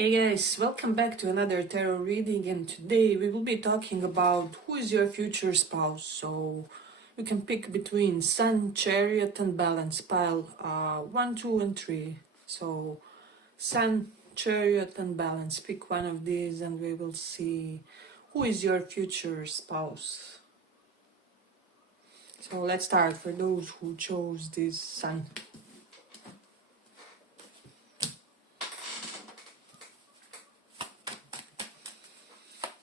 Hey guys, welcome back to another tarot reading, and today we will be talking about who is your future spouse. So you can pick between Sun, Chariot and Balance pile 1, 2 and 3. So Sun, Chariot and Balance, pick one of these and we will see who is your future spouse. So let's start for those who chose this Sun.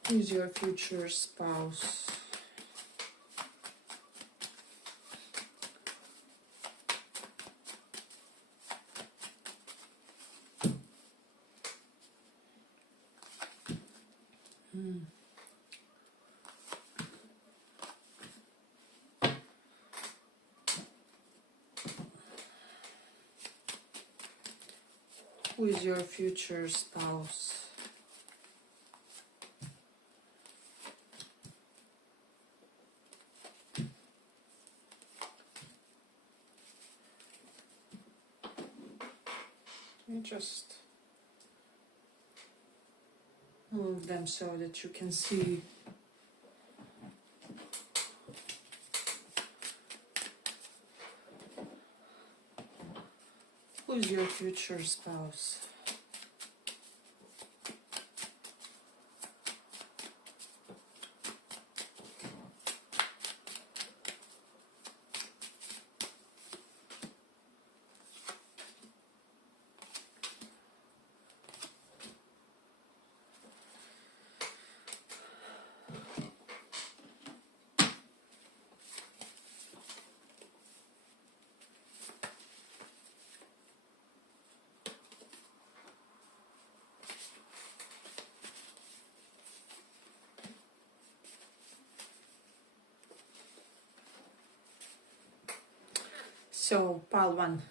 Who is your future spouse? Who is your future spouse? Let me just move them so that you can see. Who's your future spouse? So, pile 1.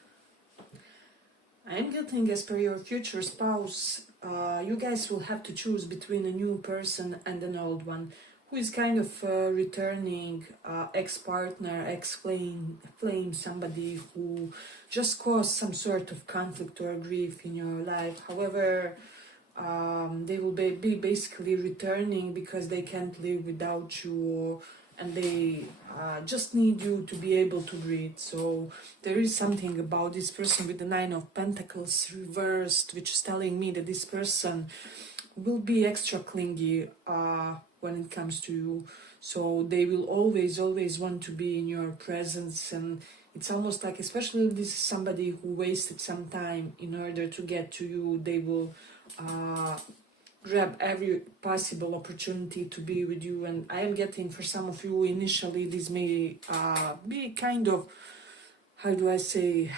I am getting, as per your future spouse, you guys will have to choose between a new person and an old one who is kind of returning ex-partner, ex-flame, somebody who just caused some sort of conflict or grief in your life. However, they will be basically returning because they can't live without you, and they just need you to be able to breathe. So there is something about this person with the 9 of Pentacles reversed, which is telling me that this person will be extra clingy when it comes to you. So they will always want to be in your presence, and it's almost like, especially if this is somebody who wasted some time in order to get to you, they will grab every possible opportunity to be with you. And I am getting, for some of you, initially this may be kind of, how do I say,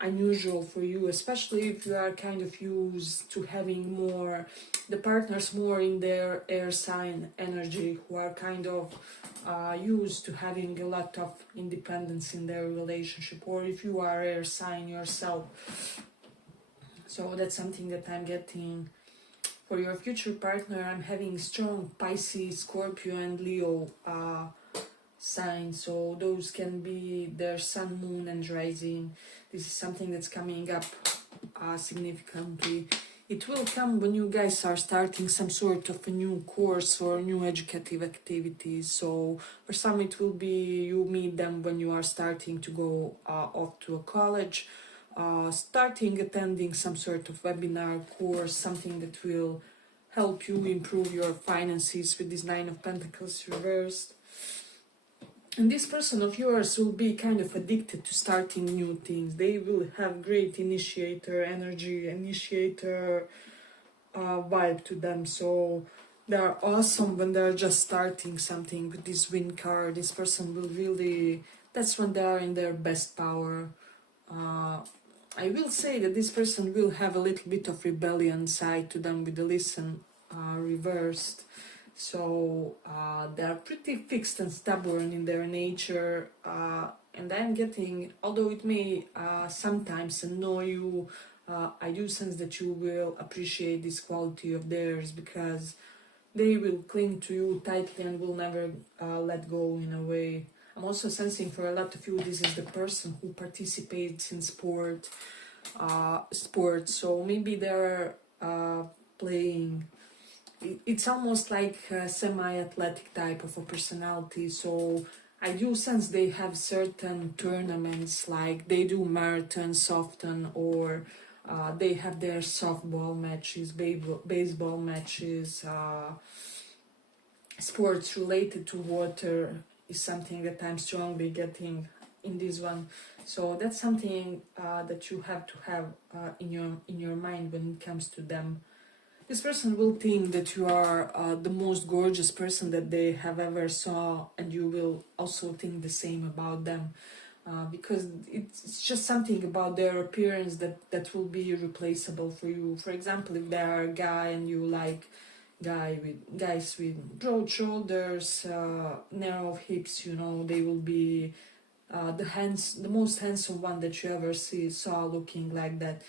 unusual for you, especially if you are kind of used to having more, the partners more in their air sign energy, who are kind of used to having a lot of independence in their relationship, or if you are air sign yourself. So that's something that I'm getting. For your future partner, I'm having strong Pisces, Scorpio and Leo signs. So those can be their sun, moon and rising. This is something that's coming up significantly. It will come when you guys are starting some sort of a new course or new educative activities. So for some it will be you meet them when you are starting to go off to a college, starting attending some sort of webinar course, something that will help you improve your finances with this 9 of Pentacles reversed. And this person of yours will be kind of addicted to starting new things. They will have great initiator energy, initiator vibe to them. So they're awesome when they're just starting something. With this wind card, this person will really, that's when they are in their best power. I will say that this person will have a little bit of rebellion side to them with the listen reversed. So they're pretty fixed and stubborn in their nature, and I'm getting, although it may sometimes annoy you, I do sense that you will appreciate this quality of theirs, because they will cling to you tightly and will never let go in a way. I'm also sensing for a lot of you, this is the person who participates in sports. So maybe they're playing. It's almost like a semi-athletic type of a personality, so I do sense they have certain tournaments, like they do marathons often, or they have their softball matches, baseball matches, sports related to water is something that I'm strongly getting in this one. So that's something that you have to have in your mind when it comes to them. This person will think that you are the most gorgeous person that they have ever saw, and you will also think the same about them, because it's just something about their appearance that will be irreplaceable for you. For example, if they are a guy and you like guys with broad shoulders, narrow hips, you know, they will be the most handsome one that you ever saw looking like that.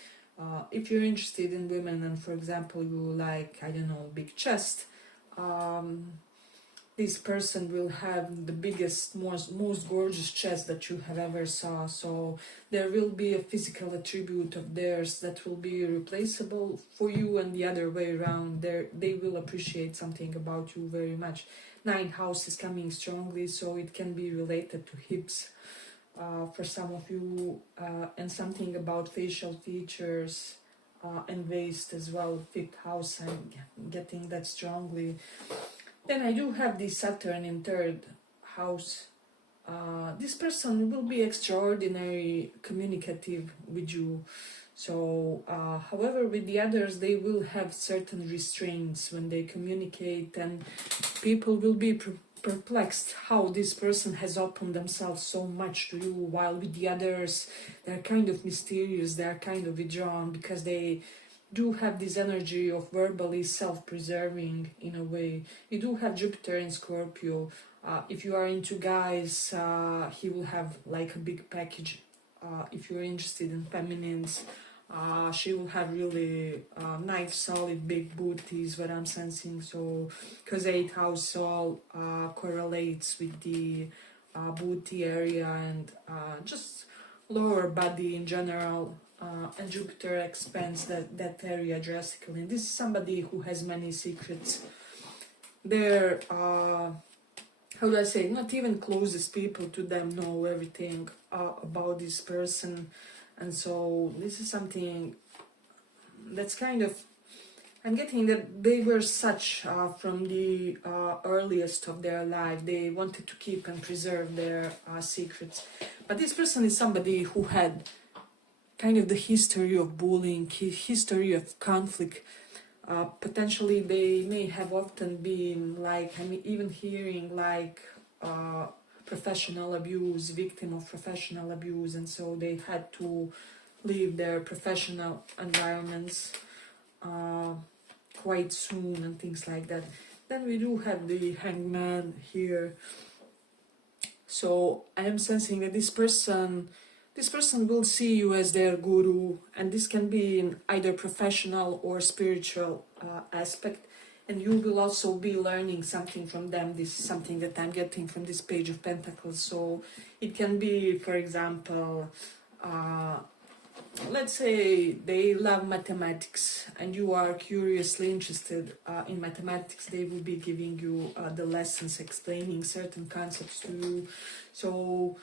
If you're interested in women and, for example, you like, I don't know, big chest, this person will have the biggest, most gorgeous chest that you have ever saw. So there will be a physical attribute of theirs that will be irreplaceable for you, and the other way around. They will appreciate something about you very much. 9th house is coming strongly, so it can be related to hips. For some of you, and something about facial features and waist as well. 5th house, I'm getting that strongly. Then I do have the Saturn in 3rd house. This person will be extraordinary communicative with you. So, however, with the others, they will have certain restraints when they communicate, and people will be perplexed how this person has opened themselves so much to you, while with the others they're kind of mysterious, they're kind of withdrawn, because they do have this energy of verbally self-preserving in a way. You do have Jupiter in Scorpio. If you are into guys, he will have like a big package. If you're interested in feminines, she will have really nice, solid, big booties, what I'm sensing. So, because 8th house all correlates with the booty area and just lower body in general. And Jupiter expands that area drastically. And this is somebody who has many secrets. They're, how do I say, not even closest people to them know everything about this person. And so this is something that's kind of, I'm getting that they were such from the earliest of their life. They wanted to keep and preserve their secrets. But this person is somebody who had kind of the history of bullying, history of conflict. Potentially they may have often been like, I mean, even hearing like professional abuse, victim of professional abuse, and so they had to leave their professional environments quite soon and things like that. Then we do have the Hangman here. So I am sensing that this person will see you as their guru, and this can be in either professional or spiritual aspect, and you will also be learning something from them. This is something that I'm getting from this Page of Pentacles. So it can be, for example, let's say they love mathematics and you are curiously interested in mathematics. They will be giving you the lessons, explaining certain concepts to you. So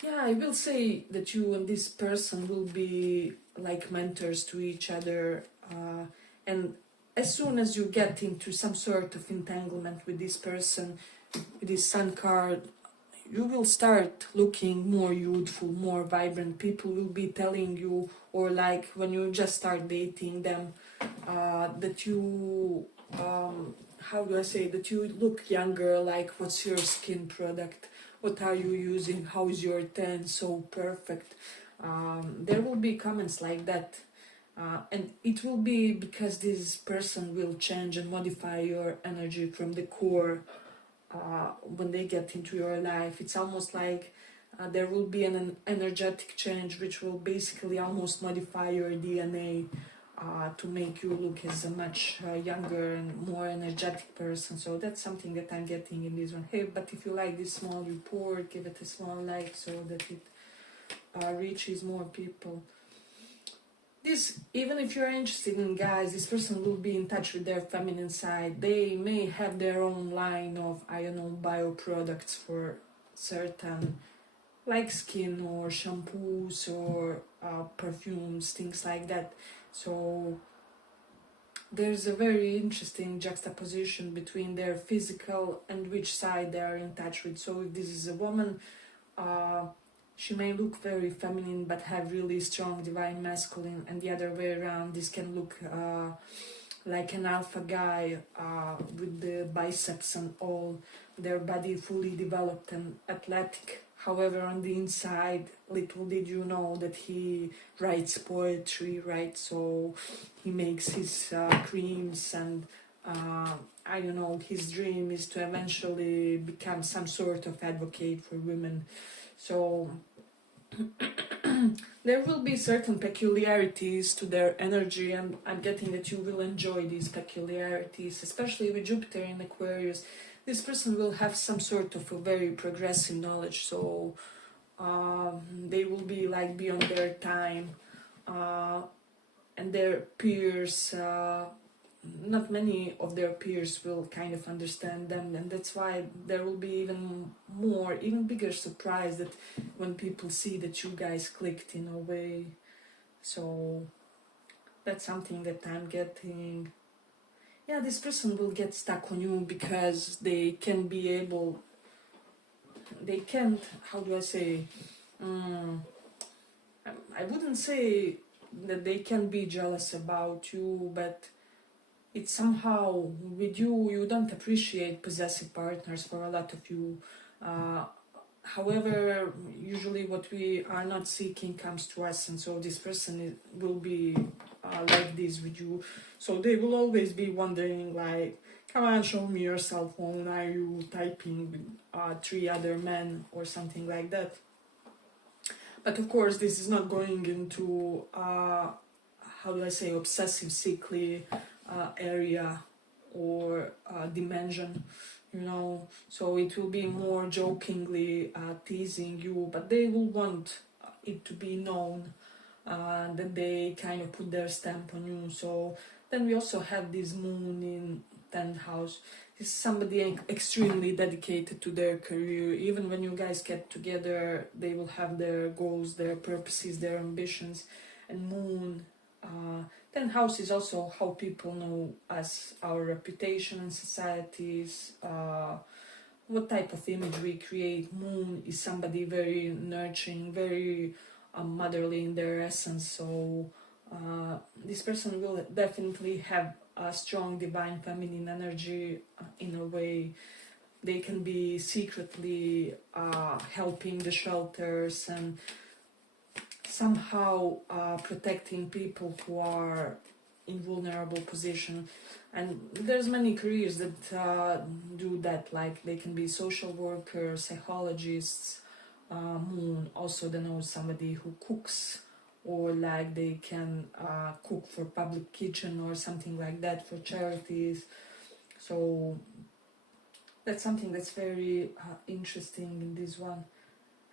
yeah, I will say that you and this person will be like mentors to each other, and as soon as you get into some sort of entanglement with this person, with this Sun card, you will start looking more youthful, more vibrant. People will be telling you, or like when you just start dating them, that you, how do I say, that you look younger, like what's your skin product, what are you using, how is your tan so perfect. There will be comments like that. And it will be because this person will change and modify your energy from the core when they get into your life. It's almost like there will be an energetic change which will basically almost modify your DNA to make you look as a much younger and more energetic person. So that's something that I'm getting in this one. Hey, but if you like this small report, give it a small like so that it reaches more people. this, even if you're interested in guys, this person will be in touch with their feminine side. They may have their own line of, I don't know, bioproducts for certain, like skin or shampoos or perfumes, things like that. So there's a very interesting juxtaposition between their physical and which side they are in touch with. So if this is a woman, she may look very feminine but have really strong divine masculine, and the other way around, this can look like an alpha guy with the biceps and all, their body fully developed and athletic. However, on the inside, little did you know that he writes poetry, right? So he makes his creams, and I don't know, his dream is to eventually become some sort of advocate for women. So there will be certain peculiarities to their energy, and I'm getting that you will enjoy these peculiarities, especially with Jupiter in Aquarius. This person will have some sort of a very progressive knowledge, so they will be like beyond their time, and their peers, not many of their peers will kind of understand them, and that's why there will be even bigger surprise that when people see that you guys clicked in a way. So that's something that I'm getting. Yeah, this person will get stuck on you because they can't, how do I say, I wouldn't say that they can be jealous about you, but it's somehow with you, you don't appreciate possessive partners for a lot of you. However, usually what we are not seeking comes to us, and so this person will be like this with you. So they will always be wondering like, come on, show me your cell phone, are you typing with 3 other men or something like that. But of course this is not going into, how do I say, obsessive sickly area or dimension, you know. So it will be more jokingly teasing you, but they will want it to be known that they kind of put their stamp on you. So then we also have this moon in 10th house. This is somebody extremely dedicated to their career. Even when you guys get together, they will have their goals, their purposes, their ambitions. And moon, 10th house is also how people know us, our reputation in societies, what type of image we create. Moon is somebody very nurturing, very motherly in their essence. So this person will definitely have a strong divine feminine energy in a way. They can be secretly helping the shelters and somehow protecting people who are in vulnerable position. And there's many careers that do that, like they can be social workers, psychologists. Moon also denotes somebody who cooks, or like they can cook for public kitchen or something like that for charities. So that's something that's very interesting in this one.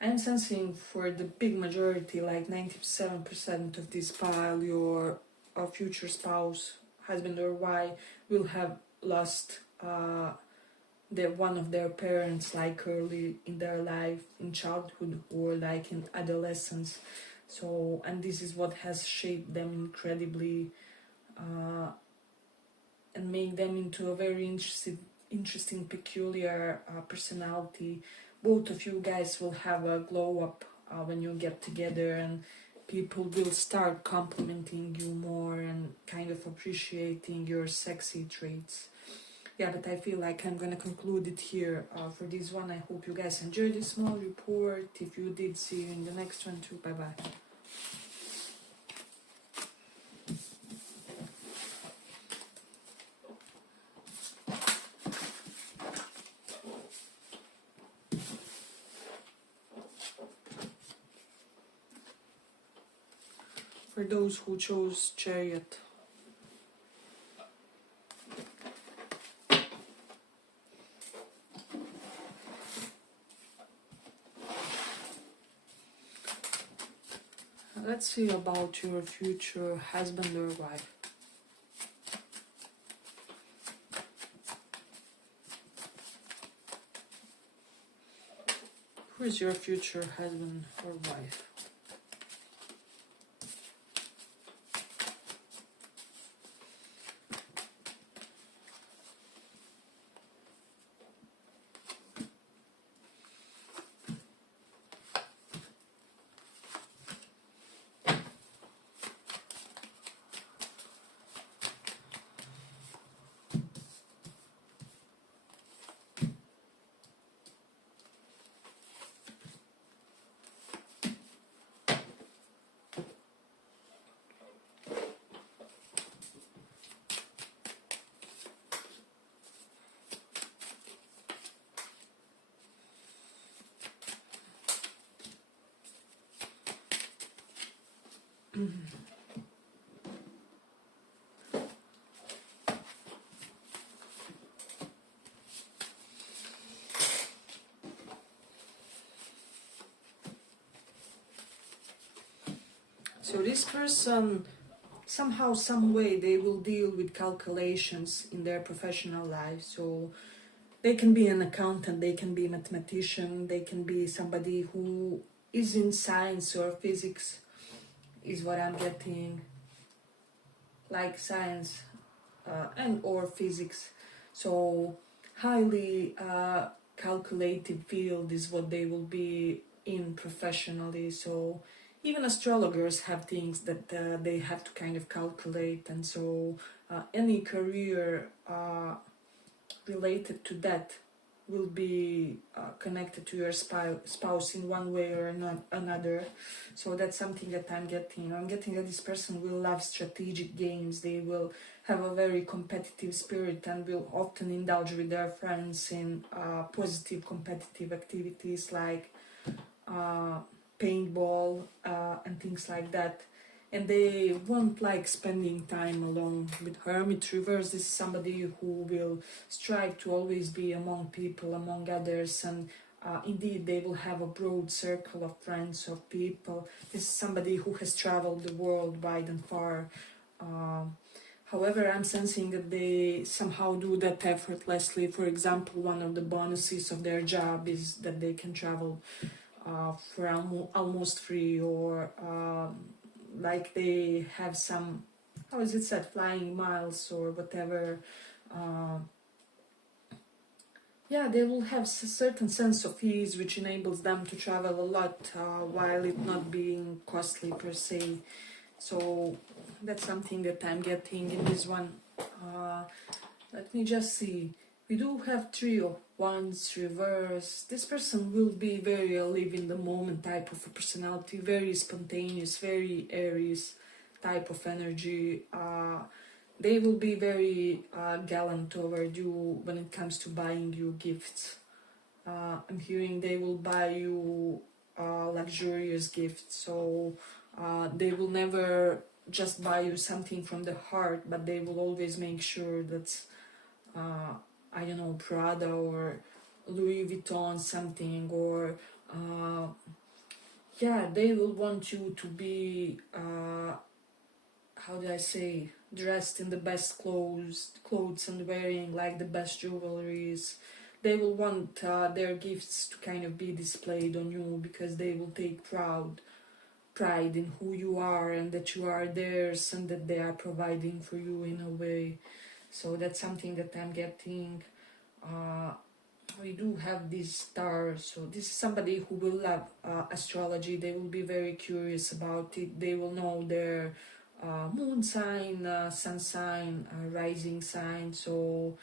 I'm sensing for the big majority, like 97% of this pile, your future spouse, husband or wife, will have lost one of their parents, like early in their life, in childhood or like in adolescence. So, and this is what has shaped them incredibly and made them into a very interesting, peculiar personality. Both of you guys will have a glow up when you get together, and people will start complimenting you more and kind of appreciating your sexy traits. Yeah, but I feel like I'm gonna conclude it here for this one. I hope you guys enjoyed this small report. If you did, see you in the next one too. Bye bye. For those who chose Chariot. Let's see about your future husband or wife. Who is your future husband or wife? So this person, somehow, some way, they will deal with calculations in their professional life. So they can be an accountant, they can be a mathematician, they can be somebody who is in science or physics, is what I'm getting, like science and or physics. So highly calculated field is what they will be in professionally. So even astrologers have things that they have to kind of calculate, and so any career related to that will be connected to your spouse in one way or another. So that's something that I'm getting. I'm getting that this person will love strategic games. They will have a very competitive spirit and will often indulge with their friends in positive competitive activities like paintball and things like that. And they won't like spending time alone. With Hermit Reverse, this is somebody who will strive to always be among people, among others, and indeed they will have a broad circle of friends or people. This is somebody who has traveled the world wide and far. However, I'm sensing that they somehow do that effortlessly. For example, one of the bonuses of their job is that they can travel for almost free, or like they have some, how is it said, flying miles or whatever. Yeah, they will have a certain sense of ease which enables them to travel a lot while it not being costly per se. So that's something that I'm getting in this one. Let me just see. We do have Three of Wands reverse. This person will be very live in the moment type of a personality, very spontaneous, very Aries type of energy. They will be very gallant toward you when it comes to buying you gifts. I'm hearing they will buy you luxurious gifts. So they will never just buy you something from the heart, but they will always make sure that's I don't know, Prada or Louis Vuitton something, or yeah, they will want you to be how do I say, dressed in the best clothes and wearing like the best jewelries. They will want their gifts to kind of be displayed on you, because they will take pride in who you are and that you are theirs and that they are providing for you in a way. So that's something that I'm getting. We do have this star, so this is somebody who will love astrology. They will be very curious about it. They will know their moon sign, sun sign, rising sign. So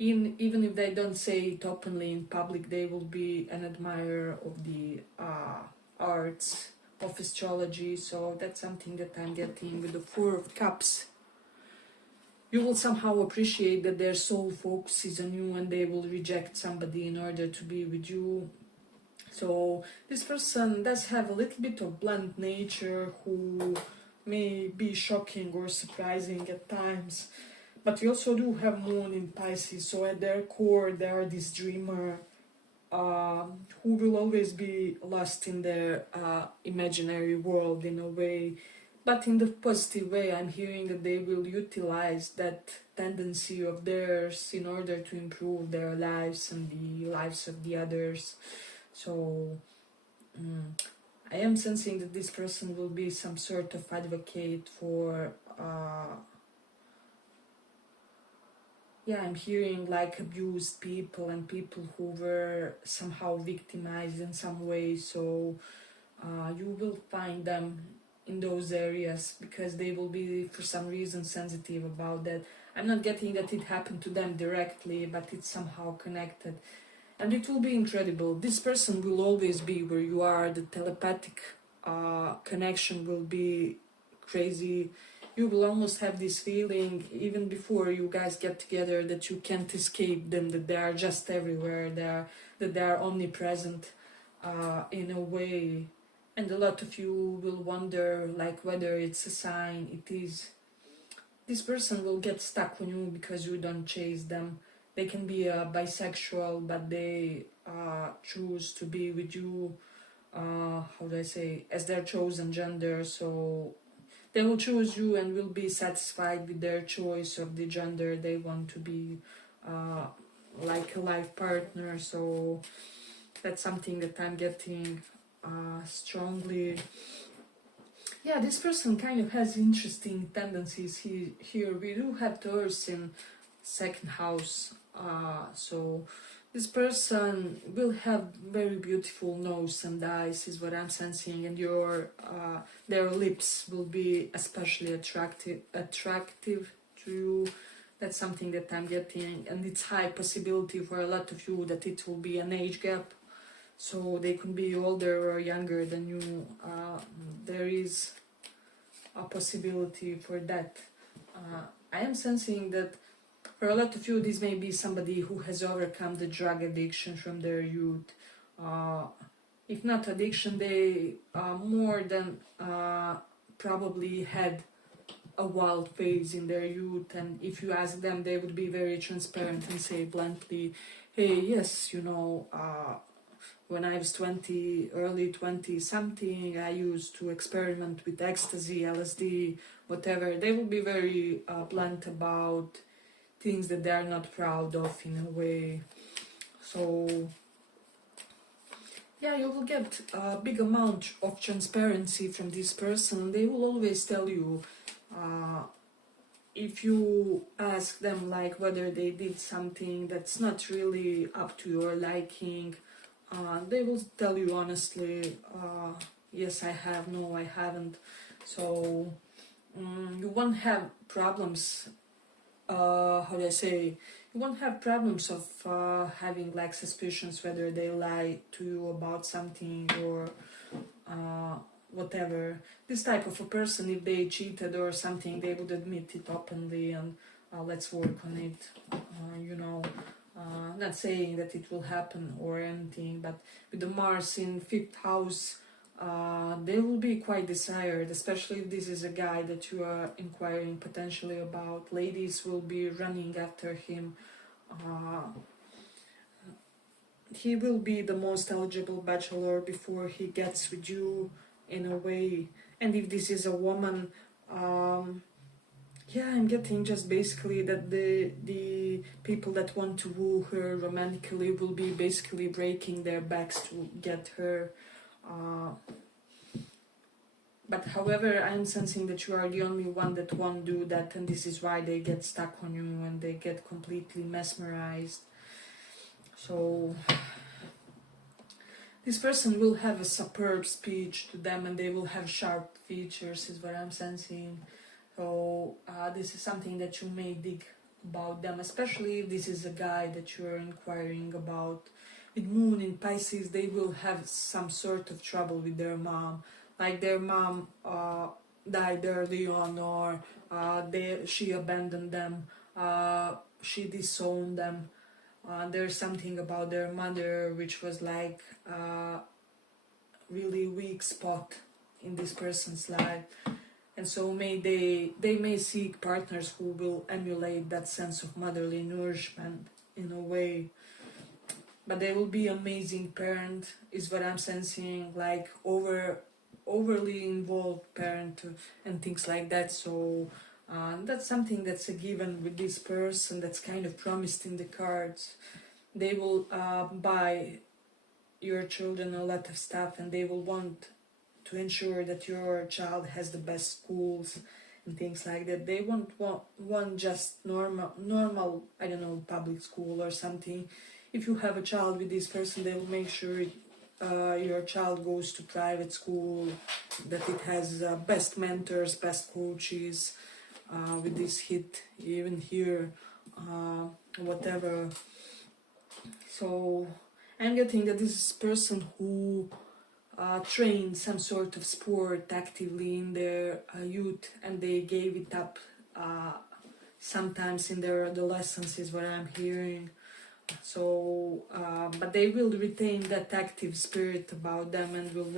even if they don't say it openly in public, they will be an admirer of the arts of astrology. So that's something that I'm getting with the Four of Cups. You will somehow appreciate that their sole focus is on you, and they will reject somebody in order to be with you. So this person does have a little bit of blunt nature, who may be shocking or surprising at times. But we also do have Moon in Pisces, so at their core they are this dreamer, who will always be lost in their imaginary world in a way, but in the positive way. I'm hearing that they will utilize that tendency of theirs in order to improve their lives and the lives of the others. So I am sensing that this person will be some sort of advocate for yeah, I'm hearing like abused people and people who were somehow victimized in some way. So you will find them in those areas because they will be for some reason sensitive about that. I'm not getting that it happened to them directly, but it's somehow connected. And it will be incredible. This person will always be where you are. The telepathic connection will be crazy. You will almost have this feeling, even before you guys get together, that you can't escape them, that they are just everywhere, that they are omnipresent in a way. And a lot of you will wonder, like, whether it's a sign. It is. This person will get stuck on you because you don't chase them. They can be bisexual, but they choose to be with you, how do I say, as their chosen gender. So they will choose you and will be satisfied with their choice of the gender they want to be like a life partner. So that's something that I'm getting strongly. Yeah, this person kind of has interesting tendencies here. We do have Taurus in second house, so this person will have very beautiful nose and eyes, is what I'm sensing, and their lips will be especially attractive to you. That's something that I'm getting, and it's high possibility for a lot of you that it will be an age gap. So they could be older or younger than you. There is a possibility for that. I am sensing that for a lot of you, this may be somebody who has overcome the drug addiction from their youth. If not addiction, they more than probably had a wild phase in their youth. And if you ask them, they would be very transparent and say bluntly, hey, yes, when I was 20, early 20 something, I used to experiment with ecstasy, LSD, whatever. They will be very blunt about things that they are not proud of in a way. So yeah, you will get a big amount of transparency from this person. They will always tell you, if you ask them like whether they did something that's not really up to your liking, they will tell you honestly, yes I have, no I haven't. So you won't have problems, how do I say, you won't have problems of having like suspicions whether they lie to you about something or whatever. This type of a person, if they cheated or something, they would admit it openly and let's work on it, not saying that it will happen or anything, but with the Mars in 5th house, they will be quite desired, especially if this is a guy that you are inquiring potentially about. Ladies will be running after him. He will be the most eligible bachelor before he gets with you in a way. And if this is a woman, yeah, I'm getting just basically that the people that want to woo her romantically will be basically breaking their backs to get her. But however, I'm sensing that you are the only one that won't do that, and this is why they get stuck on you and they get completely mesmerized. So this person will have a superb speech to them and they will have sharp features, is what I'm sensing. So this is something that you may dig about them, especially if this is a guy that you're inquiring about. With Moon in Pisces, they will have some sort of trouble with their mom. Like their mom died early on, or she abandoned them, she disowned them. There's something about their mother which was like really weak spot in this person's life. And so they may seek partners who will emulate that sense of motherly nourishment in a way. but they will be amazing parent, is what I'm sensing, like overly involved parent and things like that. So that's something that's a given with this person, that's kind of promised in the cards. They will buy your children a lot of stuff, and they will want to ensure that your child has the best schools and things like that. They won't want just normal, I don't know, public school or something. If you have a child with this person, they will make sure your child goes to private school, that it has best mentors, best coaches, with this hit even here, whatever. So I'm getting that this is person who trained some sort of sport actively in their youth, and they gave it up sometimes in their adolescence, is what I'm hearing. So but they will retain that active spirit about them, and will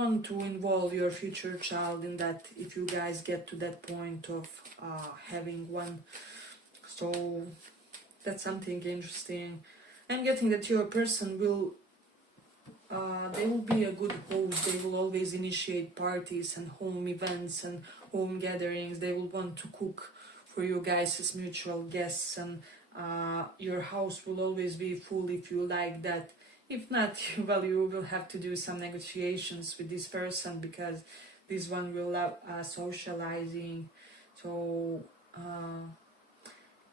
want to involve your future child in that, if you guys get to that point of having one. So that's something interesting. I'm getting that your person will they will be a good host. They will always initiate parties and home events and home gatherings. They will want to cook for you guys as mutual guests, and your house will always be full if you like that. If not, well, you will have to do some negotiations with this person, because this one will love socializing. So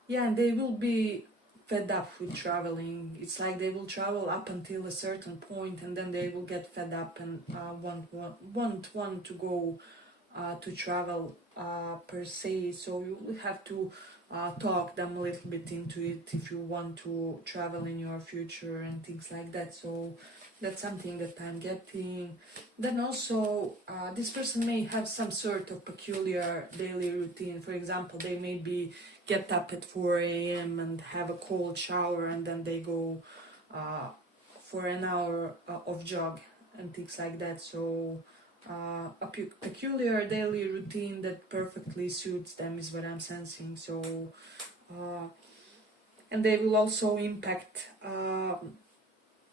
yeah, and they will be fed up with traveling. It's like they will travel up until a certain point, and then they will get fed up and want to go to travel per se. So you will have to talk them a little bit into it if you want to travel in your future and things like that. So that's something that I'm getting. Then also this person may have some sort of peculiar daily routine. For example, they maybe get up at 4 a.m. and have a cold shower, and then they go for an hour of jog and things like that. So a peculiar daily routine that perfectly suits them is what I'm sensing. So and they will also impact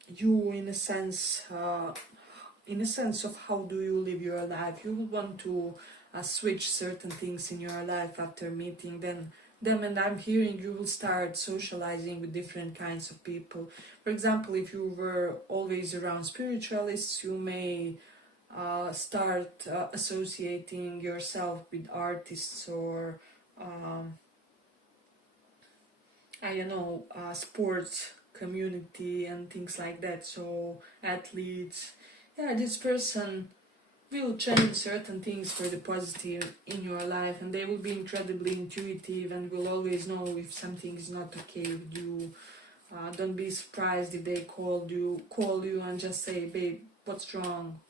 you in a sense of how do you live your life. You will want to switch certain things in your life after meeting them, and I'm hearing you will start socializing with different kinds of people. For example, if you were always around spiritualists, you may start associating yourself with artists, or I don't know, sports community and things like that. So athletes, yeah, this person will change certain things for the positive in your life, and they will be incredibly intuitive and will always know if something is not okay with you. Don't be surprised if they call you and just say, babe, what's wrong?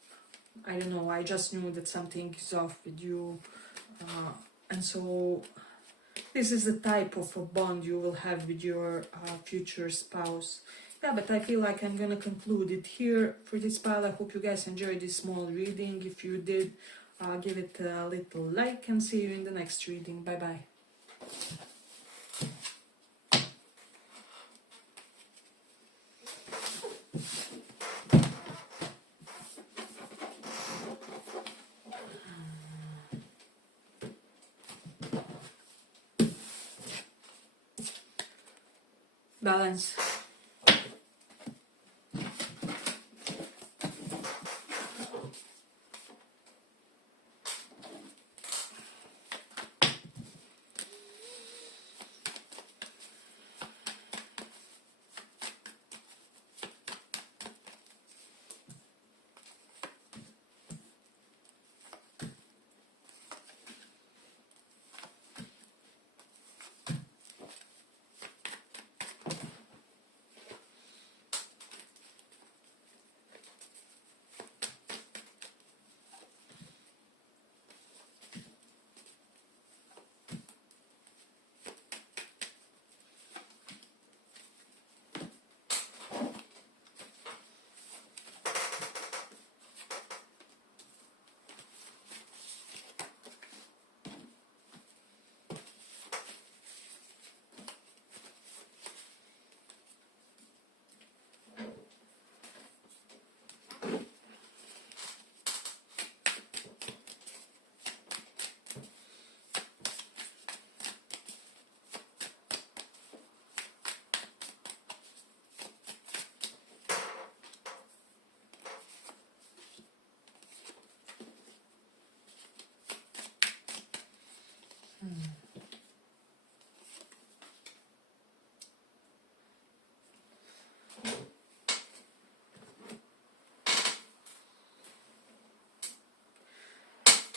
I don't know, I just knew that something is off with you. And so this is the type of a bond you will have with your future spouse. Yeah, but I feel like I'm gonna conclude it here for this pile. I hope you guys enjoyed this small reading. If you did, give it a little like, and see you in the next reading. Bye bye. Balance.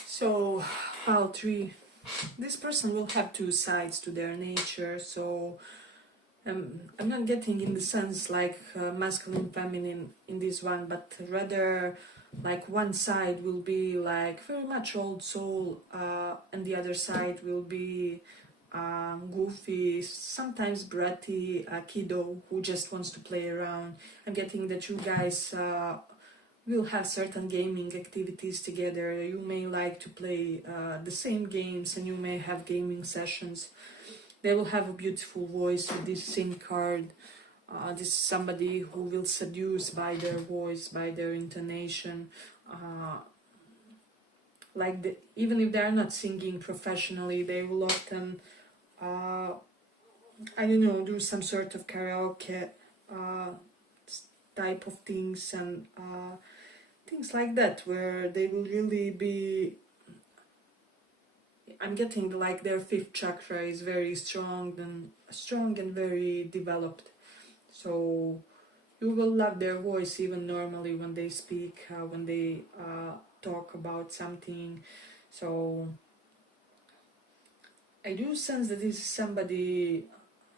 So, pile 3. This person will have two sides to their nature, so I'm not getting in the sense like masculine, feminine in this one, but rather like one side will be like very much old soul, and the other side will be goofy, sometimes bratty kiddo who just wants to play around. I'm getting that you guys will have certain gaming activities together. You may like to play the same games, and you may have gaming sessions. They will have a beautiful voice with this SIM card. This is somebody who will seduce by their voice, by their intonation. Even if they are not singing professionally, they will often, I don't know, do some sort of karaoke type of things, and things like that, where they will really be, I'm getting like their fifth chakra is very strong and very developed. So you will love their voice even normally when they speak, when they talk about something. So I do sense that this is somebody,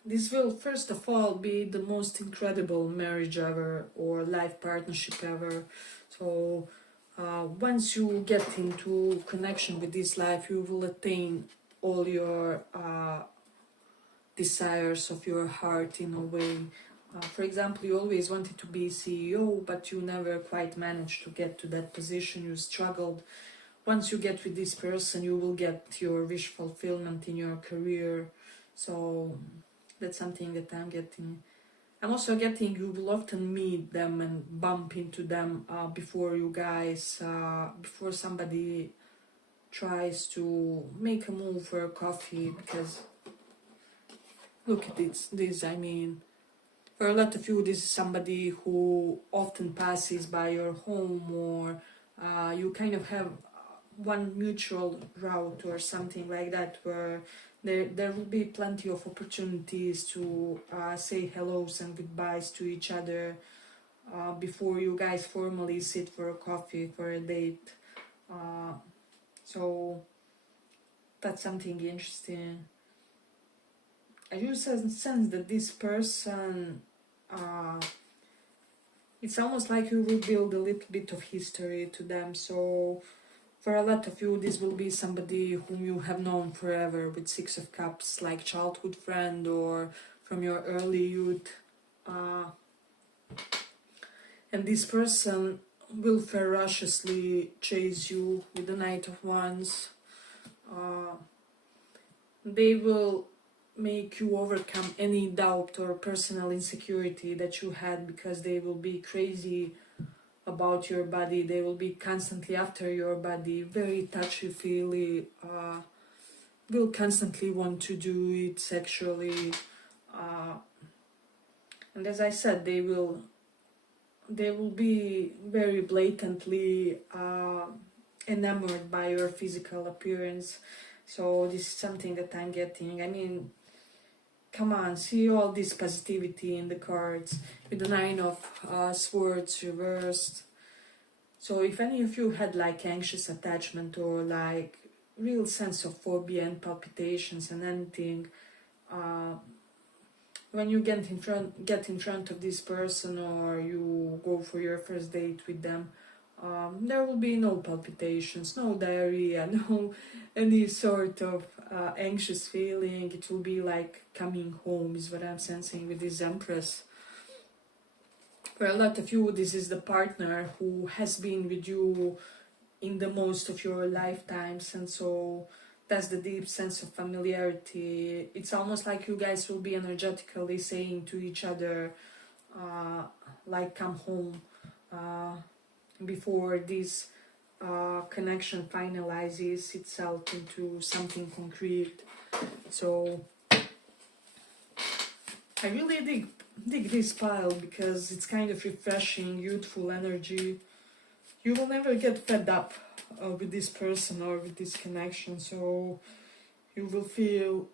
this will first of all be the most incredible marriage ever or life partnership ever. So once you get into connection with this life, you will attain all your desires of your heart in a way. For example, you always wanted to be CEO, but you never quite managed to get to that position. You struggled. Once you get with this person, you will get your wish fulfillment in your career. So that's something that I'm getting. I'm also getting you will often meet them and bump into them before you guys, before somebody tries to make a move for a coffee, because look at this, I mean, for a lot of you, this is somebody who often passes by your home, or you kind of have one mutual route or something like that, where there will be plenty of opportunities to say hellos and goodbyes to each other before you guys formally sit for a coffee, for a date. So that's something interesting. I do sense that this person, it's almost like you will build a little bit of history to them. So for a lot of you, this will be somebody whom you have known forever, with Six of Cups, like childhood friend or from your early youth. And this person will ferociously chase you with the Knight of Wands. They will make you overcome any doubt or personal insecurity that you had, because they will be crazy about your body. They will be constantly after your body, very touchy-feely, will constantly want to do it sexually, and as I said, they will be very blatantly enamored by your physical appearance. So this is something that I'm getting. I mean, come on, see all this positivity in the cards with the Nine of Swords reversed. So if any of you had like anxious attachment or like real sense of phobia and palpitations and anything, when you get in front of this person, or you go for your first date with them, there will be no palpitations, no diarrhea, no any sort of anxious feeling. It will be like coming home, is what I'm sensing with this Empress. For a lot of you, this is the partner who has been with you in the most of your lifetimes, and so that's the deep sense of familiarity. It's almost like you guys will be energetically saying to each other, like, come home, before this connection finalizes itself into something concrete. So I really dig this pile, because it's kind of refreshing, youthful energy. You will never get fed up with this person or with this connection. So You will feel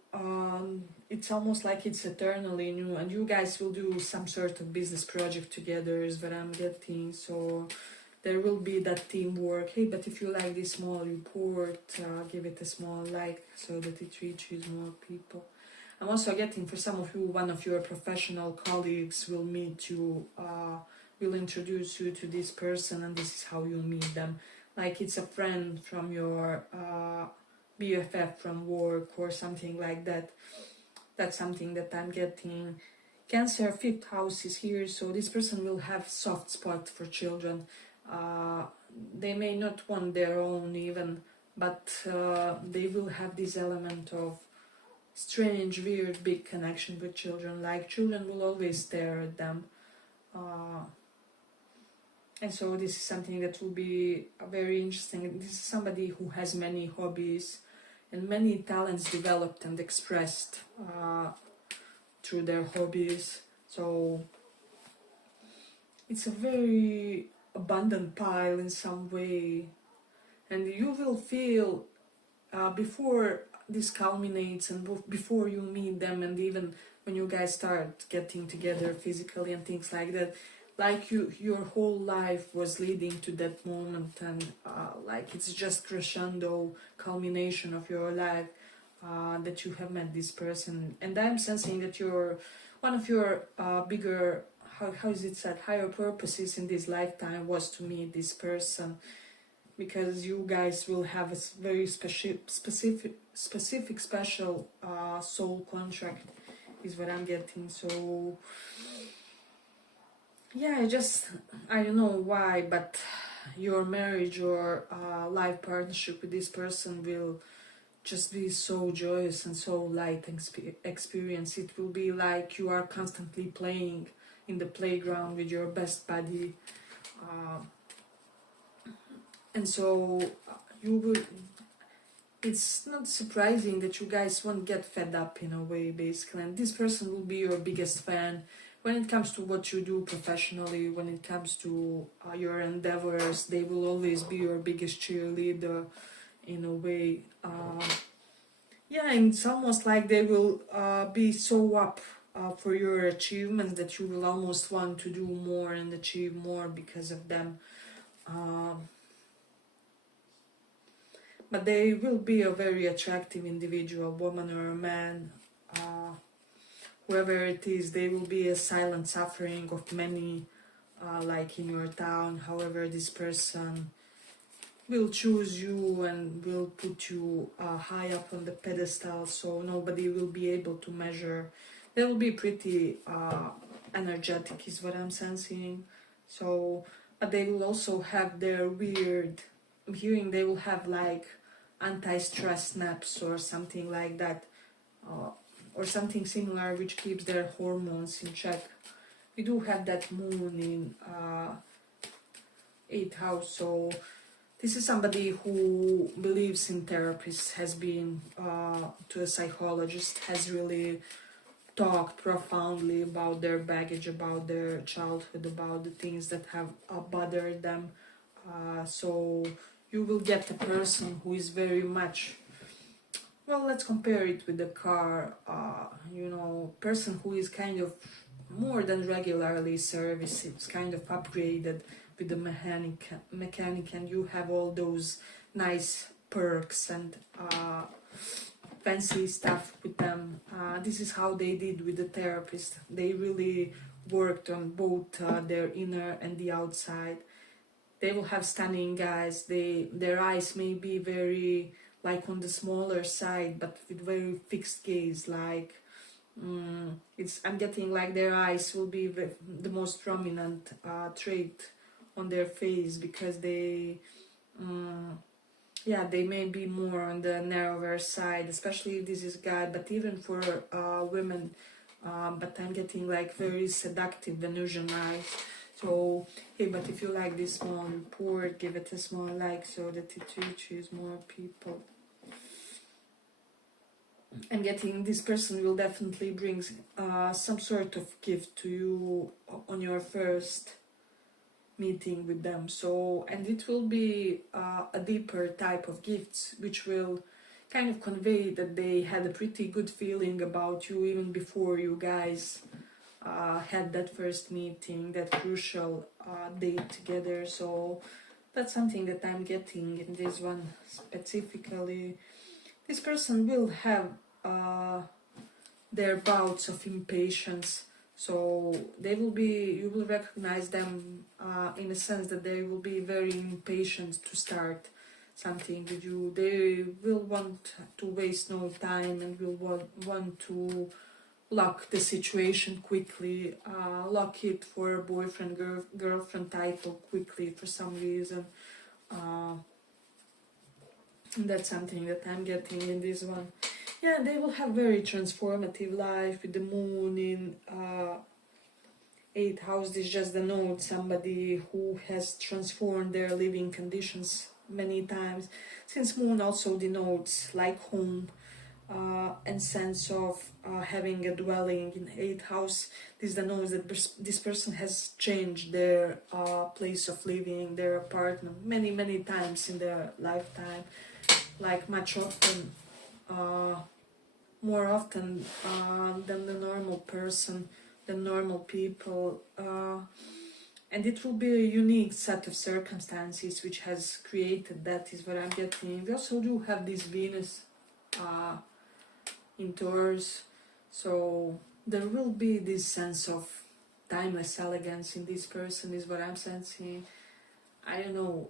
it's almost like it's eternally new, and you guys will do some sort of business project together is what I'm getting. So there will be that teamwork. Hey, but if you like this small report, give it a small like so that it reaches more people. I'm also getting, for some of you, one of your professional colleagues will meet you, will introduce you to this person, and this is how you meet them. Like it's a friend from your BFF from work or something like that. That's something that I'm getting. Cancer, 5th house is here, so this person will have soft spot for children. They may not want their own even, but they will have this element of strange, weird, big connection with children. Like children will always stare at them. And so this is something that will be very interesting. This is somebody who has many hobbies and many talents developed and expressed through their hobbies. So it's a very abundant pile in some way, and you will feel before this culminates and before you meet them, and even when you guys start getting together physically and things like that, like your whole life was leading to that moment, and like it's just crescendo culmination of your life, that you have met this person. And I'm sensing that one of your bigger, how is it said, higher purposes in this lifetime was to meet this person, because you guys will have a very specific special soul contract is what I'm getting. So yeah, I don't know why, but your marriage or life partnership with this person will just be so joyous and so light experience. It will be like you are constantly playing in the playground with your best buddy, and so you will. It's not surprising that you guys won't get fed up in a way, basically. And this person will be your biggest fan when it comes to what you do professionally, when it comes to your endeavors. They will always be your biggest cheerleader in a way. Yeah, and it's almost like they will be so up for your achievements that you will almost want to do more and achieve more because of them. But they will be a very attractive individual, woman or a man. Whoever it is, they will be a silent suffering of many, like in your town. However, this person will choose you and will put you high up on the pedestal, so nobody will be able to measure. They will be pretty energetic is what I'm sensing. So, but they will also have their weird, I'm hearing they will have like anti-stress naps or something like that, or something similar, which keeps their hormones in check. We do have that moon in 8th house, so this is somebody who believes in therapists, has been to a psychologist, has really talked profoundly about their baggage, about their childhood, about the things that have bothered them. So you will get a person who is very much, well, let's compare it with the car, person who is kind of more than regularly serviced, it's kind of upgraded with the mechanic, and you have all those nice perks and fancy stuff with them. This is how they did with the therapist. They really worked on both their inner and the outside. They will have stunning eyes. Their eyes may be very like on the smaller side, but with very fixed gaze. Like I'm getting like their eyes will be the most prominent trait on their face, because they may be more on the narrower side, especially if this is guy, but even for women. But I'm getting like very seductive Venusian eyes. So hey, but if you like this small report, give it a small like so that it reaches more people. I'm getting this person will definitely bring some sort of gift to you on your first meeting with them. So, and it will be a deeper type of gifts, which will kind of convey that they had a pretty good feeling about you even before you guys had that first meeting, that crucial date together. So that's something that I'm getting in this one specifically. This person will have their bouts of impatience, so they will be, you will recognize them in a sense that they will be very impatient to start something with you. They will want to waste no time and will want to lock the situation quickly, lock it for a boyfriend girlfriend title quickly for some reason. That's something that I'm getting in this one. Yeah, they will have very transformative life with the moon in 8th house. This is just the note, somebody who has transformed their living conditions many times, since moon also denotes like home and sense of having a dwelling in 8th house. This denotes that this person has changed their place of living, their apartment many times in their lifetime, like much often, more often than the normal person, the normal people, and it will be a unique set of circumstances which has created that, is what I'm getting. We also do have this Venus in Taurus, so there will be this sense of timeless elegance in this person, is what I'm sensing. I don't know,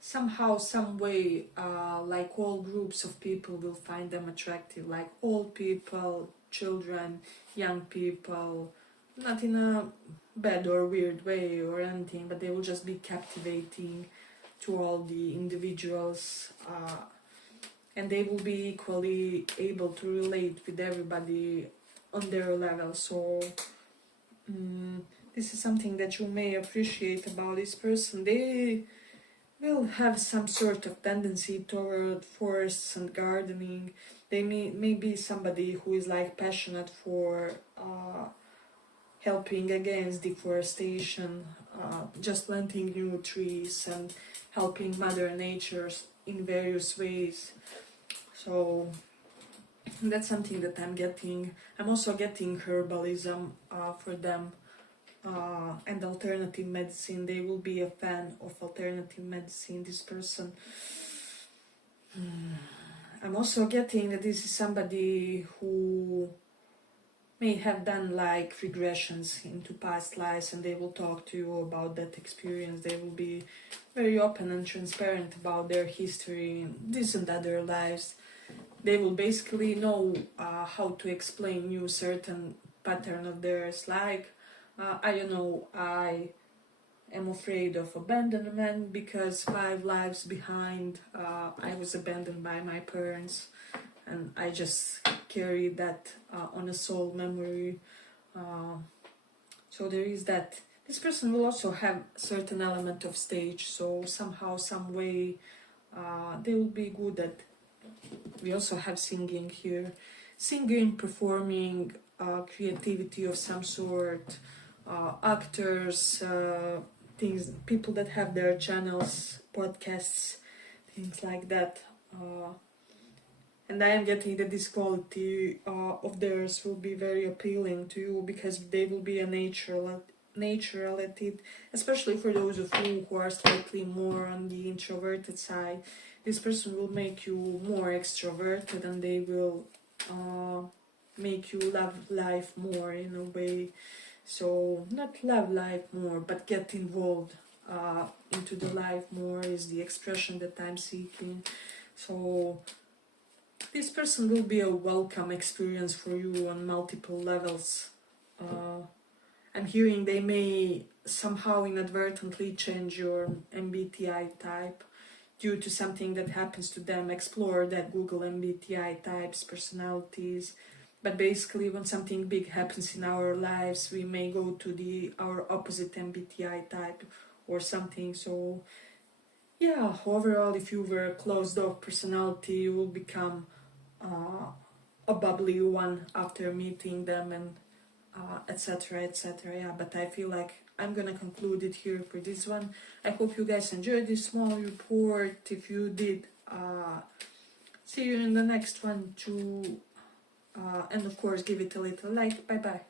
somehow, some way, like all groups of people will find them attractive, like old people, children, young people, not in a bad or weird way or anything, but they will just be captivating to all the individuals, and they will be equally able to relate with everybody on their level. So this is something that you may appreciate about this person. They will have some sort of tendency toward forests and gardening. They may be somebody who is like passionate for helping against deforestation, just planting new trees and helping Mother Nature in various ways. So that's something that I'm getting. I'm also getting herbalism for them. And alternative medicine. They will be a fan of alternative medicine, this person. I'm also getting that this is somebody who may have done like regressions into past lives, and they will talk to you about that experience. They will be very open and transparent about their history, this and other lives. They will basically know how to explain you certain pattern of theirs, like I don't know, I am afraid of abandonment because 5 lives behind I was abandoned by my parents, and I just carry that on a soul memory. So there is that. This person will also have a certain element of stage, so somehow, some way they will be good at. We also have singing here. Singing, performing, creativity of some sort, actors, things, people that have their channels, podcasts, things like that. And I am getting that this quality of theirs will be very appealing to you, because they will be a naturality, especially for those of you who are slightly more on the introverted side. This person will make you more extroverted, and they will make you love life more in a way. So not love life more, but get involved into the life more is the expression that I'm seeking. So this person will be a welcome experience for you on multiple levels. I'm hearing they may somehow inadvertently change your MBTI type due to something that happens to them. Explore that, Google MBTI types, personalities. But basically, when something big happens in our lives, we may go to our opposite MBTI type or something. So yeah, overall, if you were a closed off personality, you will become a bubbly one after meeting them, and etc, etc. Yeah, but I feel like I'm gonna conclude it here for this one. I hope you guys enjoyed this small report. If you did, See you in the next one too. And of course, give it a little like. Bye bye.